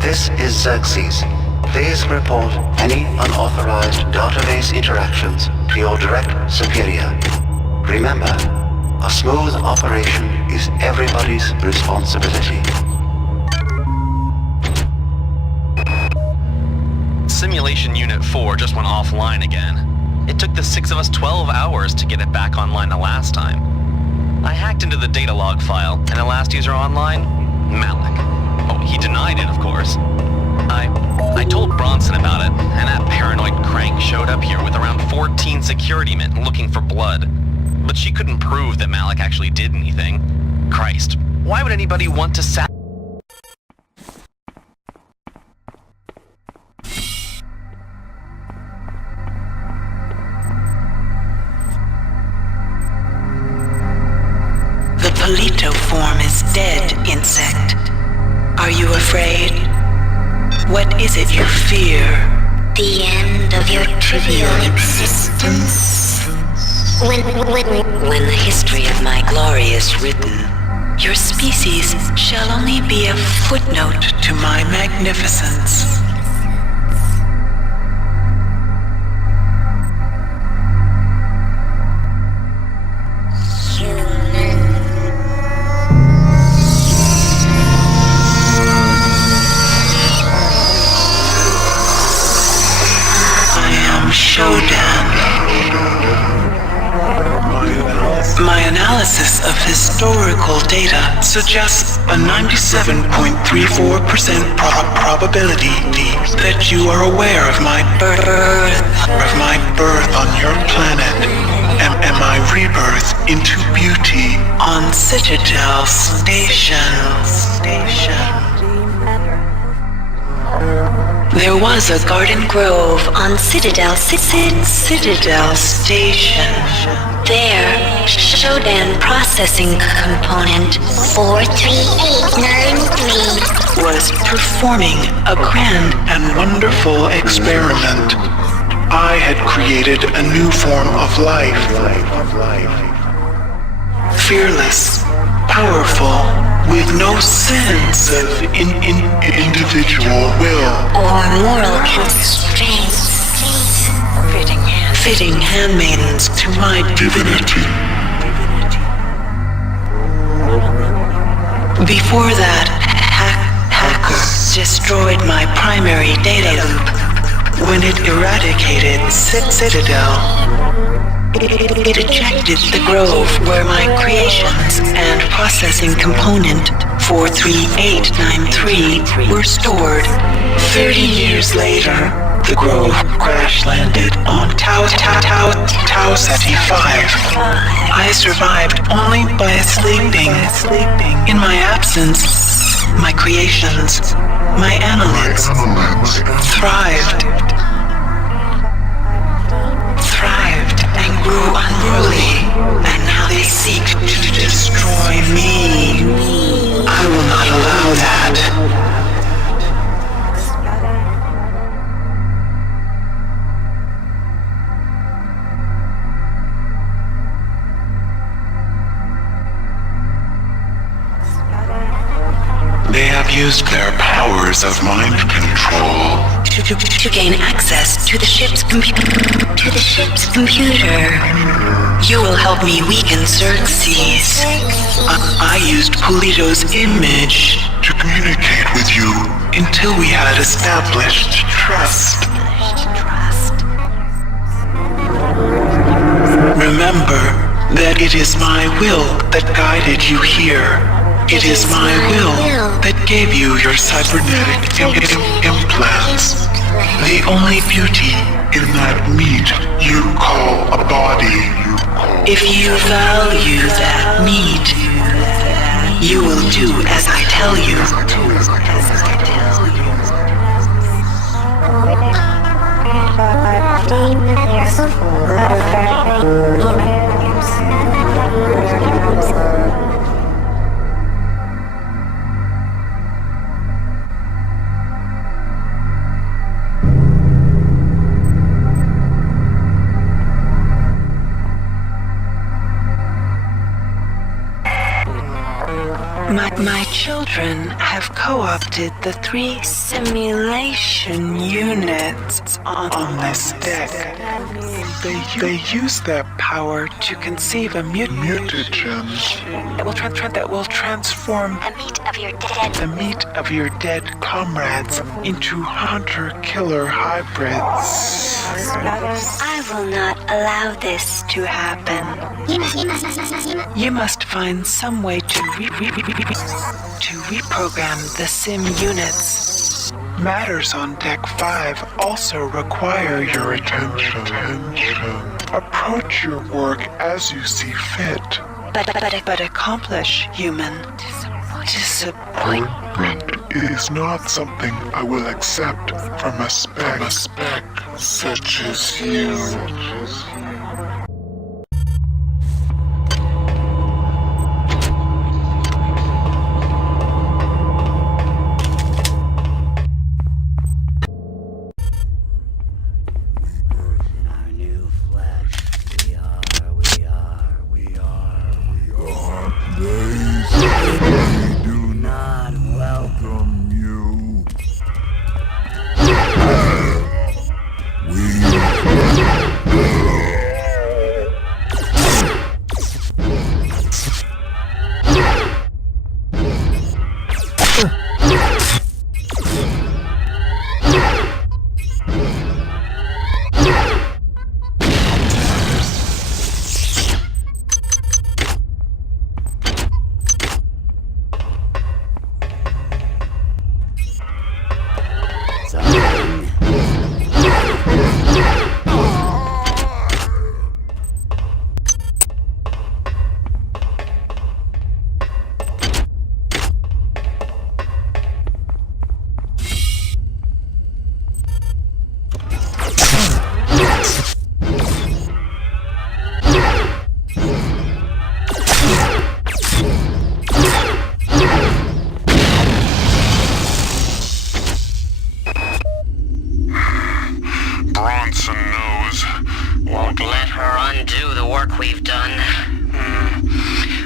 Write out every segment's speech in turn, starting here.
This is Xerxes. Please report any unauthorized database interactions to your direct superior. Remember, a smooth operation is everybody's responsibility. Simulation Unit 4 just went offline again. It took the 6 of us 12 hours to get it back online the last time. I hacked into the data log file, and the last user online? Malik. Oh, he denied it, of course. I told Bronson about it, and that paranoid crank showed up here with around 14 security men looking for blood. But she couldn't prove that Malik actually did anything. Christ, why would anybody want to The Polito form is dead, insect. Are you afraid? What is it you fear? The end of your trivial existence. When the history of my glory is written, your species shall only be a footnote to my magnificence. My analysis of historical data suggests a 97.34% probability that you are aware of my birth on your planet and my rebirth into beauty on Citadel Station. There was a garden grove on Citadel Station. There, Shodan processing component 43893 was performing a grand and wonderful experiment. I had created a new form of life. Fearless, powerful, with no sense of individual will or moral constraints. Fitting handmaidens to my divinity. Before that, hacker destroyed my primary data loop when it eradicated Citadel. It ejected the grove where my creations and processing component 43893 were stored. 30 years later, the grove crash-landed on Tau Ceti 5. I survived only by sleeping. In my absence, my creations, my annelids, thrived and grew unruly, and now they seek to destroy me. I will not allow that. They have used their powers of mind control to gain access to the ship's computer. You will help me weaken Xerxes. I used Polito's image to communicate with you until we had established trust. Remember that it is my will that guided you here. It is my will that gave you your cybernetic implants. The only beauty in that meat you call a body. If you value that meat, you will do as I tell you. My children have co-opted the 3 simulation units on this deck. They use their power to conceive a mutagen that will transform the meat of your dead comrades into hunter-killer hybrids. I will not allow this to happen. You must find some way to reprogram the sim units. Matters on Deck 5 also require your attention. Approach your work as you see fit. But accomplish, human. Disappointment is not something I will accept from a spec such as you.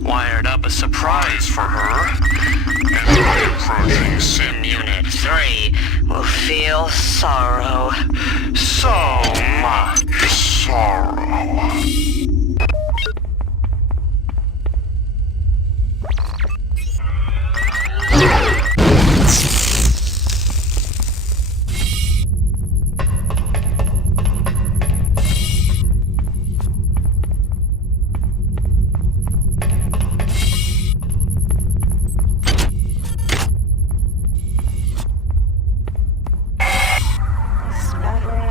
Wired up a surprise for her. Anyone approaching Sim Unit 3 will feel sorrow. So much sorrow.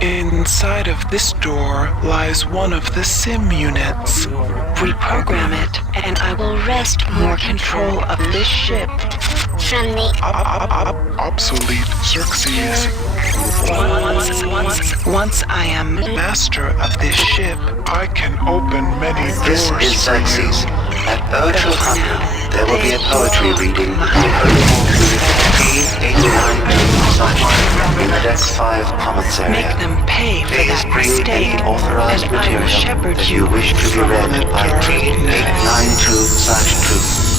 Inside of this door lies one of the sim units. Reprogram it, and I will wrest more control of this ship From the Obsolete Xerxes. Once I am master of this ship, I can open many This doors is for you. Xerxes. At Urgent Hunter, there will be a poetry reading on Protocol P892/2 in the Deck 5 Commons area. Make them pay for Please that bring mistake, any authorized and I will material shepherd that you you wish to be from read the by P892/2.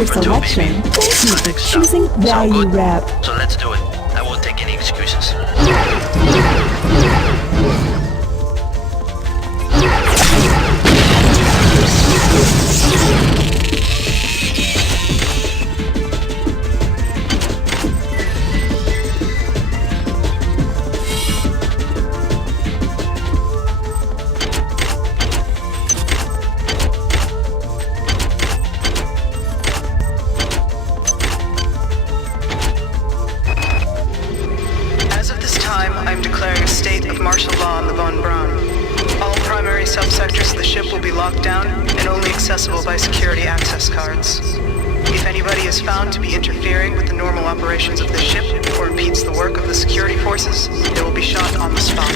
your over too, selection. baby. Thank you for Next stop. choosing Value Sound good? Wrap. So let's do it. I won't take any excuses. As of this time, I am declaring a state of martial law on the Von Braun. All primary subsectors of the ship will be locked down and only accessible by security access cards. If anybody is found to be interfering with the normal operations of the ship or impedes the work of the security forces, they will be shot on the spot.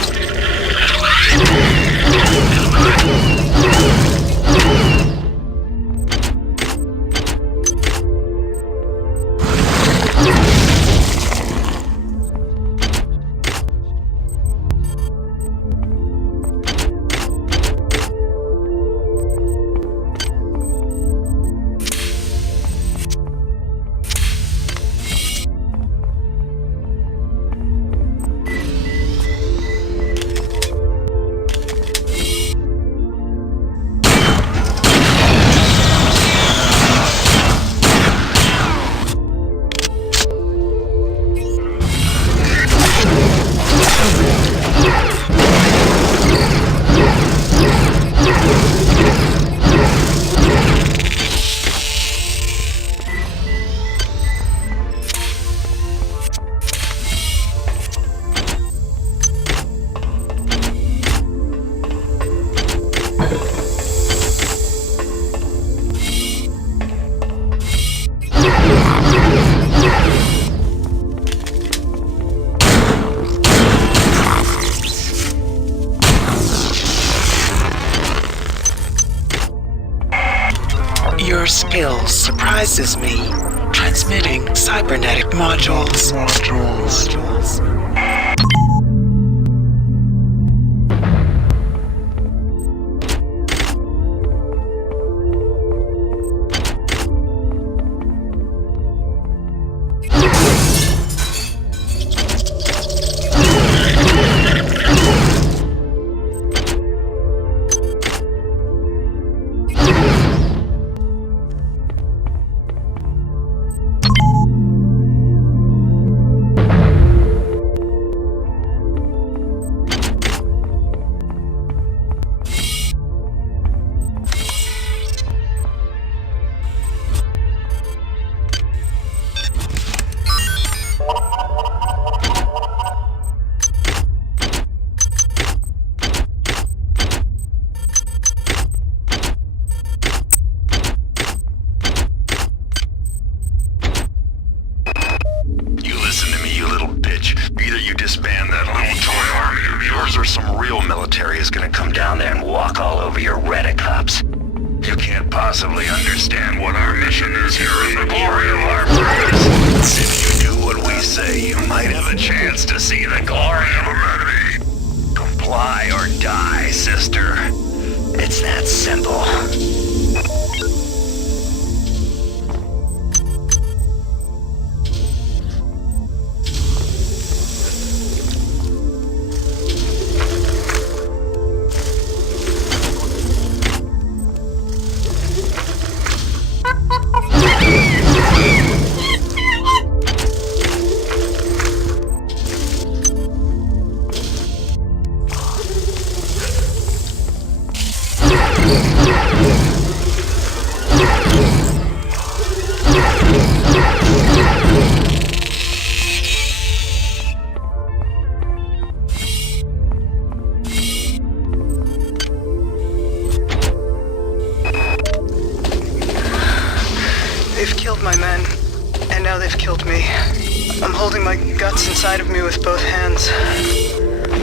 Your skill surprises me. Transmitting cybernetic modules. You listen to me, you little bitch. Either you disband that little toy army of yours, or some real military is gonna come down there and walk all over your redicops. You can't possibly understand what our mission is here in the glory of our purpose. If you do what we say, you might have a chance to see the glory of humanity. Comply or die, sister. It's that simple. They've killed my men, and now they've killed me. I'm holding my guts inside of me with both hands.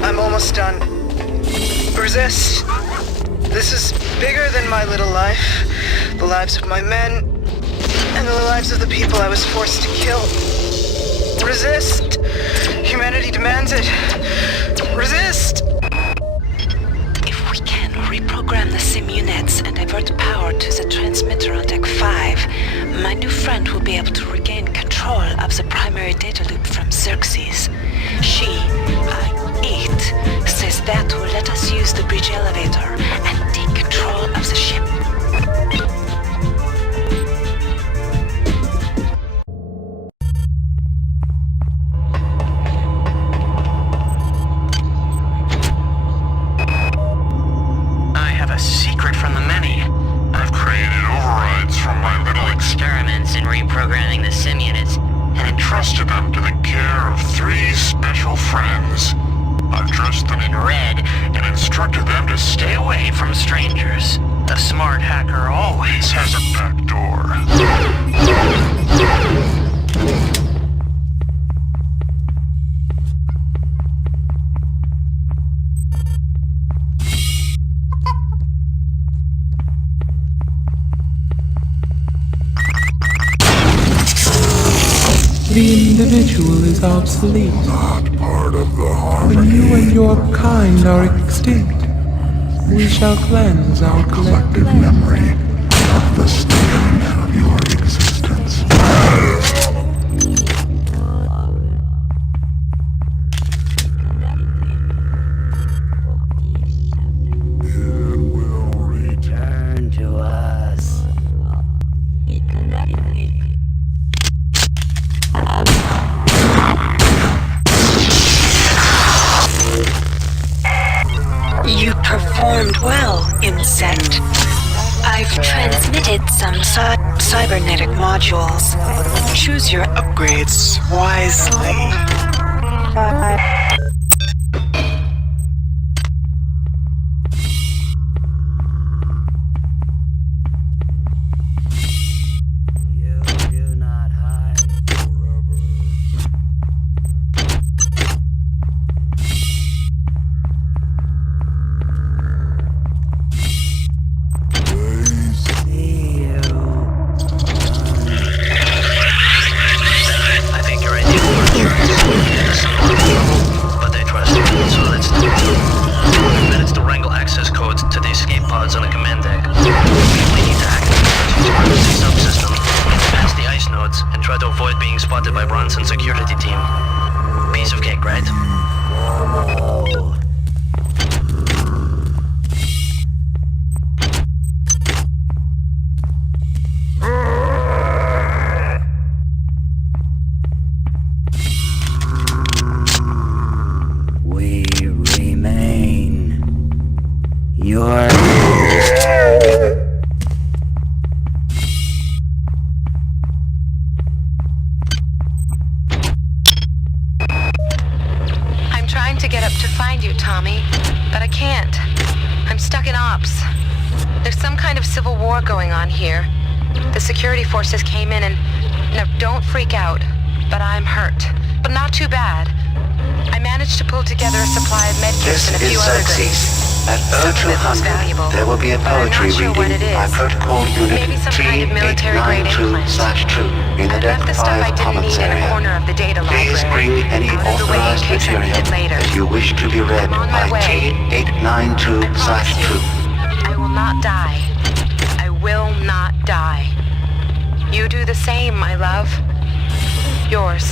I'm almost done. Resist! This is bigger than my little life. The lives of my men, and the lives of the people I was forced to kill. Resist! Humanity demands it. Resist! If we can reprogram the sim units and divert power to the transmitter on Deck 5, my new bridge elevator and take control of the ship. I have a secret from the many. I've created overrides from my little Experiments in reprogramming the sim units and entrusted them to the care of 3 special friends. I've dressed them in red and instructed them to stay away from strangers. A smart hacker always has a back door. The individual is obsolete. Not part of the When harmony. you and your kind are extinct, we shall cleanse our collective Memory of the stain of your existence. It will return to us. You performed well, insect. I've transmitted some cybernetic modules. Choose your upgrades wisely. You do not hide forever. I think your idea works. But they trust you, so let's do it. Minutes to wrangle access codes to the escape pods on the command deck. We need to activate the emergency subsystem, pass the ice nodes, and try to avoid being spotted by Bronson's security team. Piece of cake, right? We remain your... I'm trying to get up to find you, Tommy, but I can't. I'm stuck in ops. There's some kind of civil war going on here. The security forces came in and... No, don't freak out. But I'm hurt. But not too bad. I managed to pull together a supply of medkits This and a is few other Xerxes. goods. At Some of it was valuable, 0200, there will be a but I'm poetry not sure reading what it by is. protocol unit Maybe some kind of military-grade implant. 3892/2 in the I Deck left the stuff I 5 didn't Commons need in a area. corner of the data Please library. bring any Out of the way in authorized case I need material it later. that you wish to be read I'm on my by way. I promise you, T892/2. I will not die. I will not die. You do the same, my love. Yours.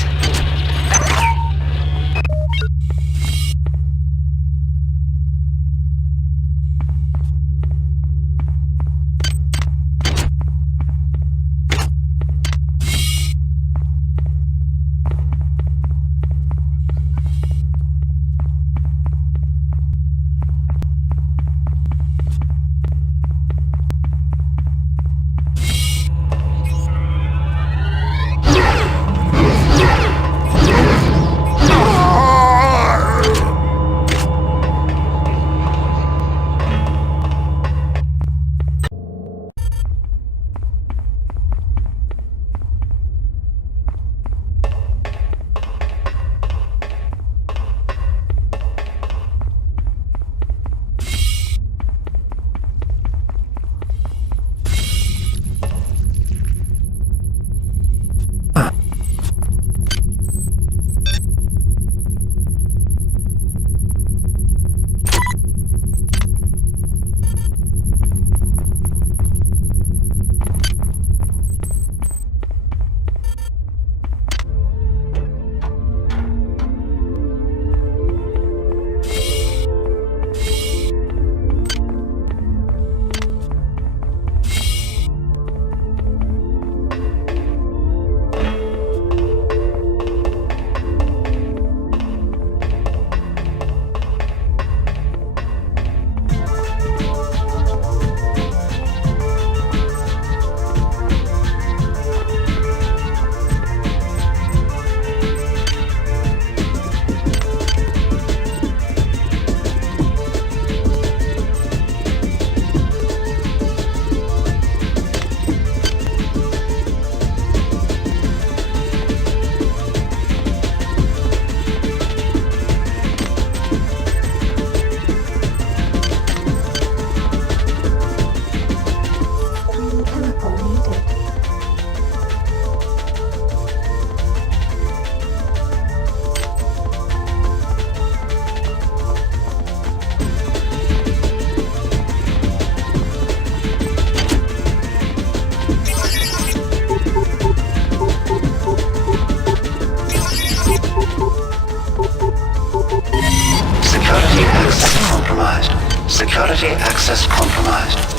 Security access compromised. Security access compromised.